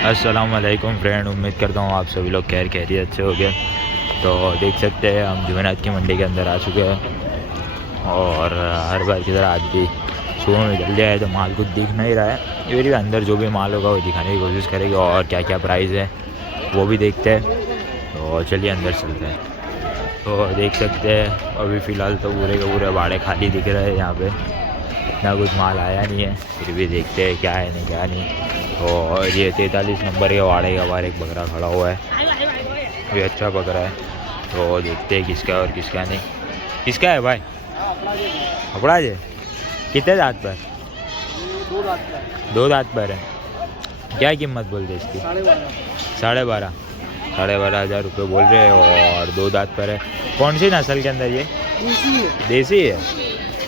अस्सलाम वालेकुम फ्रेंड, उम्मीद करता हूँ आप सभी लोग खैरियत से हो गए। तो देख सकते हैं हम जुमेरात की मंडी के अंदर आ चुके हैं और हर बार की तरह आज भी सुबह में जल्दी आए तो माल कुछ दिख नहीं रहा है। फिर भी अंदर जो भी माल होगा वो दिखाने की कोशिश करेंगे और क्या क्या प्राइस है वो भी देखते हैं। तो चलिए अंदर चलते हैं। तो देख सकते हैं अभी फ़िलहाल तो पूरे के पूरे बाड़े खाली दिख रहे हैं। यहाँ पे इतना कुछ माल आया नहीं है, फिर भी देखते हैं क्या है नहीं क्या नहीं। और ये 43 नंबर के वाड़े के बाहर एक बकरा खड़ा हुआ है, ये अच्छा बकरा है। तो देखते हैं किसका और किसका नहीं। किसका है भाई? अपड़ा जे कितने दांत पर? दो दांत पर है। क्या कीमत बोलते इसकी? 12.5 12,500 रुपये बोल रहे हैं और दो दांत पर है। कौन सी नस्ल के अंदर ये? देसी है।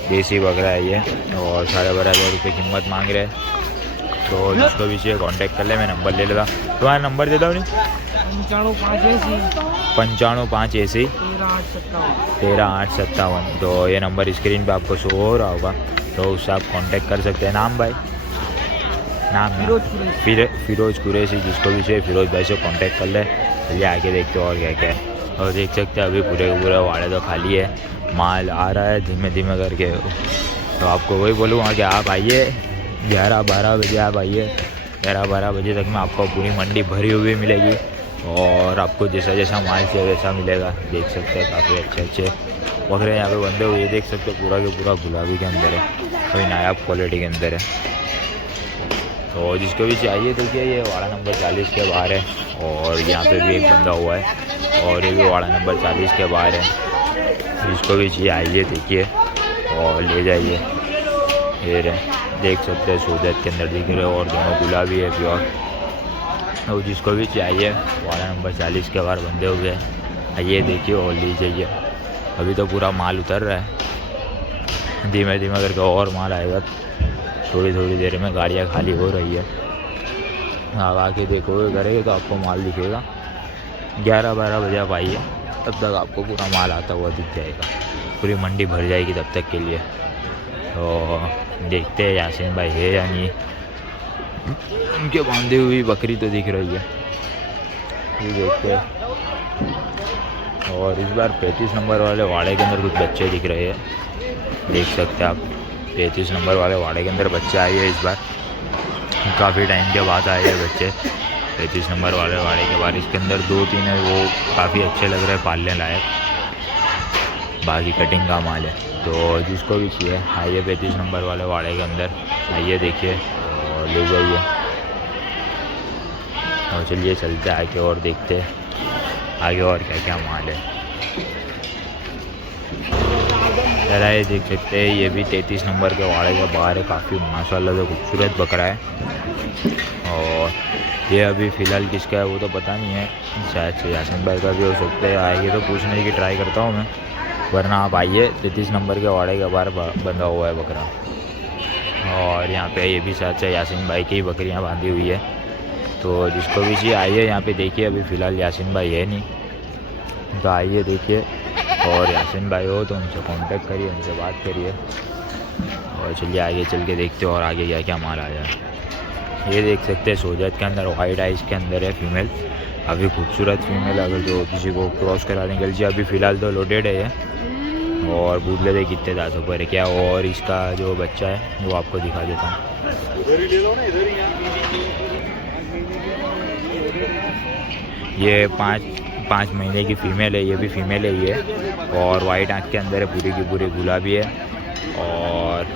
देसी बकरा है ये और 12,500 रुपये कीमत मांग रहे हैं। तो जिसको भी चाहिए कांटेक्ट कर ले, मैं नंबर ले लेगा। तुम्हारा नंबर दे दो नहीं? 95 13,857। तो ये नंबर स्क्रीन पे आपको शो हो रहा होगा, तो उससे आप कांटेक्ट कर सकते हैं। नाम भाई? नाम फिरोज कुरैशी। जिसको भी चाहिए फिरोज भाई से कांटेक्ट कर ले। चलिए आगे देखते हैं और क्या क्या है। और देख सकते हैं अभी पूरे वाड़े तो खाली है, माल आ रहा है धीमे धीमे करके। तो आपको वही बोलूँगा कि आप आइए 11-12 बजे आप आइए। 11-12 बजे तक में आपको पूरी मंडी भरी हुई मिलेगी और आपको जैसा जैसा माल चाहिए वैसा मिलेगा। देख सकते हैं काफ़ी अच्छे बकरे यहाँ पे बंधे हुए देख सकते हो। पूरा के पूरा गुलाबी के अंदर है, कोई नायाब क्वालिटी के अंदर है। तो जिसको भी चाहिए देखिए, ये वाड़ा नंबर 40 के बाहर है और यहाँ पे भी एक बंदा हुआ है और ये भी वाड़ा नंबर 40 के बाहर है। जिसको भी चाहिए आइए देखिए और ले जाइए। ये रहे देख सकते हैं सूरत के अंदर दिख रहे हो और दोनों गुलाबी है प्योर। तो जिसको भी चाहिए वाड़ा नंबर 40 के बाहर बंधे हुए हैं, आइए देखिए और ले जाइए। अभी तो पूरा माल उतर रहा है, धीमे धीमे करके और माल आएगा। थोड़ी देर में गाड़ियाँ खाली हो रही है। आप आके देखोगे करेंगे तो आपको माल दिखेगा। 11-12 बजे आप आइए, तब तक आपको पूरा माल आता हुआ दिख जाएगा। पूरी मंडी भर जाएगी तब तक के लिए। तो देखते हैं यासीन भाई है या नहीं। उनके बांधी हुई बकरी तो दिख रही है, ये देखते हैं। और इस बार 35 नंबर वाले वाड़े के अंदर कुछ बच्चे दिख रहे हैं, देख सकते हैं आप। 33 नंबर वाले वाड़े के अंदर बच्चे आए हैं इस बार, काफ़ी टाइम के बाद आए हैं बच्चे 33 नंबर वाले वाड़े के बाद। इसके अंदर 2-3 है वो काफ़ी अच्छे लग रहे हैं, पालने लायक, बाकी कटिंग का माल है। तो जिसको भी चाहिए आइए 35 नंबर वाले वाड़े के अंदर आइए देखिए और ले जाइए। और चलिए चलते आगे और देखते हैं आगे और क्या क्या माल है। चला ये देख सकते हैं, ये भी 33 नंबर के वाड़े के बाहर है। काफ़ी माशाल्लाह से खूबसूरत बकरा है और ये अभी फ़िलहाल किसका है वो तो पता नहीं है, शायद से यासीन भाई का भी हो सकता है। आएगी तो पूछने की ट्राई करता हूँ मैं, वरना आप आइए। 33 नंबर के वाड़े के बाहर बंधा हुआ है बकरा। और यहाँ पे ये भी साथ से यासीन भाई की बकरियाँ बांधी हुई है। तो जिसको भी चाहिए आइए यहाँ पे देखिए। अभी फ़िलहाल यासीन भाई है नहीं, तो आइए देखिए। और यासीन भाई हो तो उनसे कांटेक्ट करिए, उनसे बात करिए। और चलिए आगे चल के देखते हो और आगे क्या क्या माल आया है। ये देख सकते हैं सोजत के अंदर वाइट आइस के अंदर है फीमेल, काफ़ी खूबसूरत फीमेल। अगर जो किसी को क्रॉस कराने के लिए अभी फ़िलहाल तो लोडेड है ये। और बूढ़ले दे कितने दांतों पर है क्या। और इसका जो बच्चा है वो आपको दिखा देता हूँ। ये 5 महीने की फ़ीमेल है, ये भी फीमेल है ये। और वाइट आँख के अंदर है, पूरी की पूरी गुलाबी है। और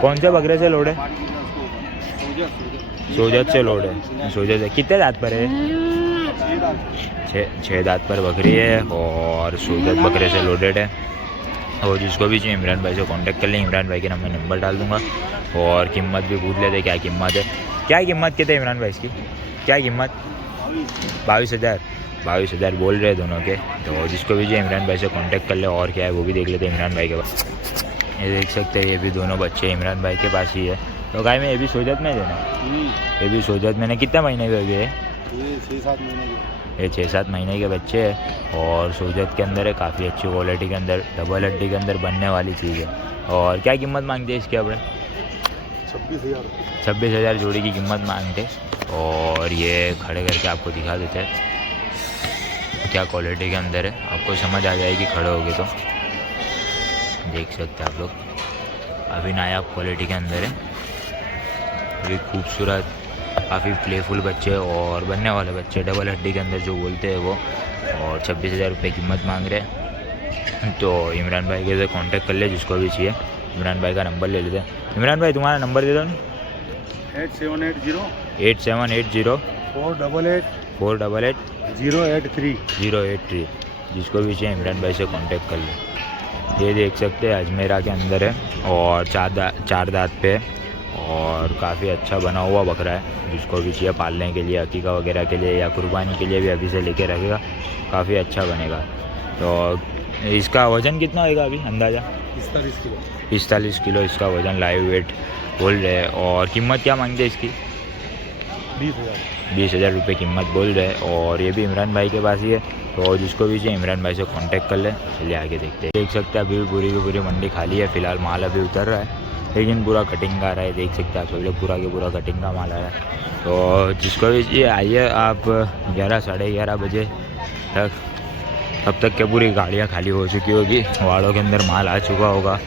कौन से बकरे से लोड है? सोजत से लोड है। सोजत से कितने दांत पर है? 6 दांत पर बकरी है और सोजत बकरे से लोडेड है। और जिसको भी चाहिए इमरान भाई से कांटेक्ट कर लें। इमरान भाई के नंबर डाल दूंगा और कीमत भी पूछ लेते क्या कीमत है। क्या कीमत कहते हैं इमरान भाई इसकी? क्या कीमत? 22,000 बोल रहे हैं दोनों के। तो जिसको भी चाहिए इमरान भाई से कांटेक्ट कर ले और क्या है वो भी देख लेते हैं इमरान भाई के पास। ये देख सकते हैं ये भी दोनों बच्चे इमरान भाई के पास ही है। तो गाय में ये भी सोजत में देना, ये भी सोजत में। कितने महीने के हो गए? ये 6-7 महीने के। ये 6-7 महीने के बच्चे हैं और सोजत के अंदर है, काफ़ी अच्छी क्वालिटी के अंदर, डबल हड्डी के अंदर बनने वाली चीज़ है। और क्या कीमत मांगते हैं इसके? अपने 26,000 जोड़ी की कीमत मांगते। और ये खड़े करके आपको दिखा देते हैं क्या क्वालिटी के अंदर है, आपको समझ आ जाएगी खड़े होगे तो। देख सकते हैं आप लोग, अभी नायाब क्वालिटी के अंदर है, ये खूबसूरत, काफ़ी प्लेफुल बच्चे और बनने वाले बच्चे, डबल हड्डी के अंदर जो बोलते हैं वो। और 26,000 रुपये कीमत मांग रहे हैं। तो इमरान भाई के से कांटेक्ट कर ले जिसको भी चाहिए। इमरान भाई का नंबर ले लेते हैं। इमरान भाई तुम्हारा नंबर दे दो ना। 8780 488 083। जिसको भी चाहिए इमरान भाई से कांटेक्ट कर ले। ये देख सकते हैं अजमेरा के अंदर है और चार दांत पे है और काफ़ी अच्छा बना हुआ बकरा है। जिसको भी चाहिए पालने के लिए, अकीका वगैरह के लिए या कुर्बानी के लिए भी अभी से लेके रखेगा, काफ़ी अच्छा बनेगा। तो इसका वज़न कितना होगा अभी अंदाज़ा? 45 किलो इसका वज़न लाइव वेट बोल रहे हैं। और कीमत क्या मांगते हैं इसकी? 20,000 रुपये कीमत बोल रहे हैं। और ये भी इमरान भाई के पास ही है, तो जिसको भी चाहिए इमरान भाई से कांटेक्ट कर ले। चलिए आगे देखते हैं। देख सकते हैं अभी भी पूरी की पूरी मंडी खाली है, फिलहाल माल अभी उतर रहा है लेकिन पूरा कटिंग का आ रहा है। देख सकते हैं आप सब लोग, पूरा के पूरा कटिंग का माल आ रहा है। तो जिसको भी चाहिए आइए आप 11 साढ़े 11 बजे तक, तब तक के पूरी गाड़ियाँ खाली हो चुकी होगी, वाड़ों के अंदर माल आ चुका होगा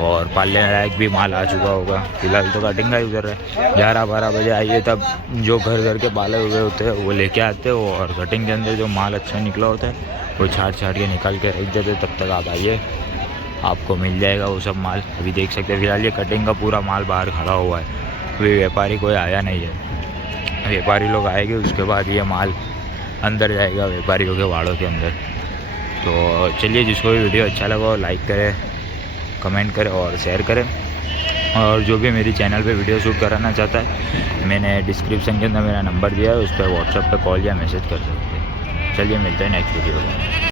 और पालने लायक भी माल आ चुका होगा। फिलहाल तो कटिंग का ही उधर है। 11-12 बजे आइए, तब जो घर के पाले हुए होते हैं वो लेके आते हो और कटिंग के अंदर जो माल अच्छा निकला होता है वो छाट के निकाल के रख देते। तब तक आप आइए, आपको मिल जाएगा वो सब माल। अभी देख सकते हैं फिलहाल ये कटिंग का पूरा माल बाहर खड़ा हुआ है, अभी व्यापारी कोई आया नहीं है। व्यापारी लोग आएंगे उसके बाद ये माल अंदर जाएगा व्यापारियों के वाड़ों के अंदर। तो चलिए, जिसको भी वीडियो अच्छा लगा लाइक करें, कमेंट करें और शेयर करें। और जो भी मेरी चैनल पे वीडियो शूट कराना चाहता है, मैंने डिस्क्रिप्शन के अंदर मेरा नंबर दिया है, उस पर व्हाट्सएप पे कॉल या मैसेज कर सकते हैं। चलिए मिलते हैं नेक्स्ट वीडियो में।